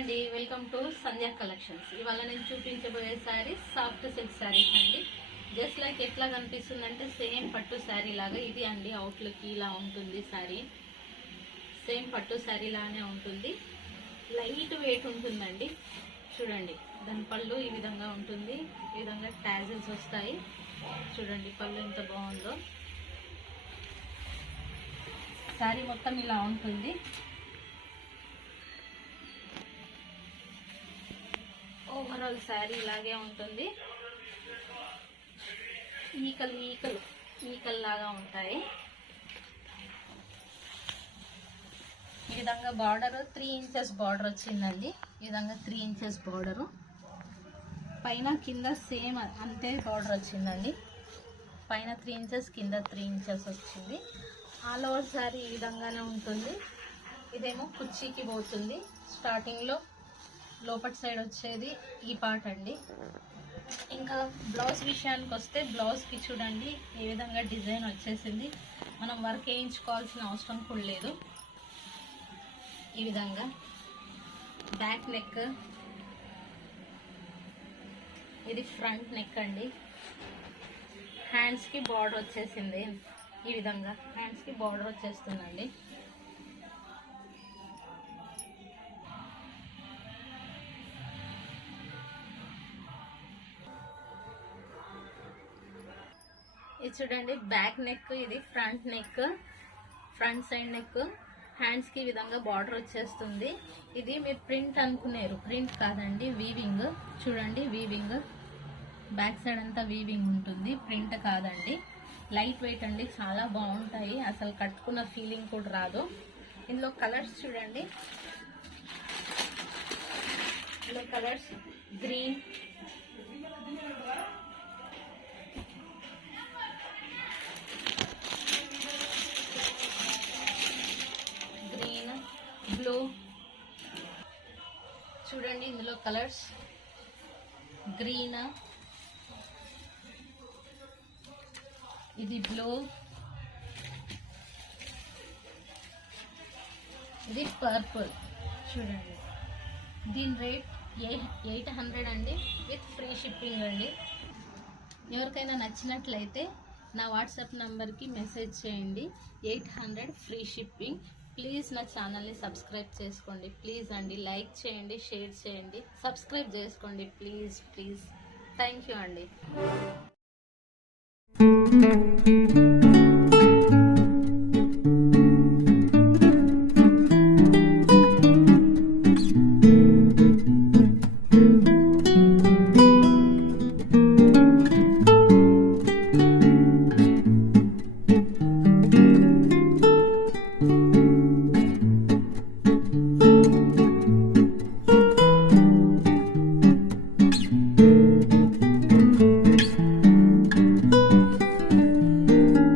అండి, welcome to Sandhya collections. ఇవాళ నేను చూపించబోయే శారీస్ సాఫ్ట్ సిల్క్ శారీస్ అండి. జస్ట్ లైక్ ఎట్లా కనిపిస్తుందంటే సేమ్ పట్టు శారీ లాగా ఇది అండి. అవుట్లుక్ ఇలా ఉంటుంది శారీ. సేమ్ పట్టు శారీ లానే ఉంటుంది. లైట్ వెయిట్ ఉంటుందండి. చూడండి, దాని పళ్ళు ఈ విధంగా ఉంటుంది. ఈ విధంగా టాజిల్స్ వస్తాయి. చూడండి పళ్ళు ఎంత బాగుందో. శారీ మొత్తం ఇలా ఉంటుంది. ఓవరాల్ శారీ ఇలాగే ఉంటుంది. ఈకలు లాగా ఉంటాయి. ఈ విధంగా బార్డర్ 3 ఇంచెస్ బార్డర్ వచ్చిందండి. ఈ విధంగా 3 ఇంచెస్ బార్డరు, పైన కింద సేమ్ అంతే బార్డర్ వచ్చిందండి. పైన 3 ఇంచెస్, కింద 3 ఇంచెస్ వచ్చింది. ఆల్ ఓవర్ శారీ ఈ విధంగానే ఉంటుంది. ఇదేమో కుర్చీకి పోతుంది. స్టార్టింగ్లో లోపటి సైడ్ వచ్చేది ఈ పార్ట్ అండి. ఇంకా బ్లౌజ్ విషయానికి వస్తే బ్లౌజ్కి చూడండి ఏ విధంగా డిజైన్ వచ్చేసింది. మనం వర్క్ వేయించుకోవాల్సిన అవసరం కూడా లేదు. ఈ విధంగా బ్యాక్ నెక్, ఇది ఫ్రంట్ నెక్ అండి. హ్యాండ్స్కి బార్డర్ వచ్చేసింది. ఈ విధంగా హ్యాండ్స్కి బార్డర్ వచ్చేస్తుందండి. ఇది చూడండి బ్యాక్ నెక్, ఇది front neck, front side neck. హ్యాండ్స్కి ఈ విధంగా బార్డర్ వచ్చేస్తుంది. ఇది మీరు ప్రింట్ అనుకునేరు, ప్రింట్ కాదండి, వీవింగ్. చూడండి వీవింగ్, బ్యాక్ సైడ్ అంతా వీవింగ్ ఉంటుంది, ప్రింట్ కాదండి. లైట్ వెయిట్ అండి, చాలా బాగుంటాయి. అసలు కట్టుకున్న ఫీలింగ్ కూడా రాదు. ఇందులో కలర్స్ చూడండి. ఇందులో కలర్స్ గ్రీన్, బ్లూ. చూడండి ఇందులో కలర్స్ గ్రీన్, ఇది బ్లూ, ఇది పర్పుల్. చూడండి దీని రేట్ 800 అండి, విత్ ఫ్రీ షిప్పింగ్ అండి. ఎవరికైనా నచ్చినట్లయితే నా వాట్సాప్ నంబర్కి మెసేజ్ చేయండి. 800 ఫ్రీ షిప్పింగ్. ప్లీజ్ నా ఛానల్ని సబ్స్క్రైబ్ చేసుకోండి ప్లీజ్ అండి. లైక్ చేయండి, షేర్ చేయండి, సబ్స్క్రైబ్ చేసుకోండి ప్లీజ్. థ్యాంక్ యూ అండి.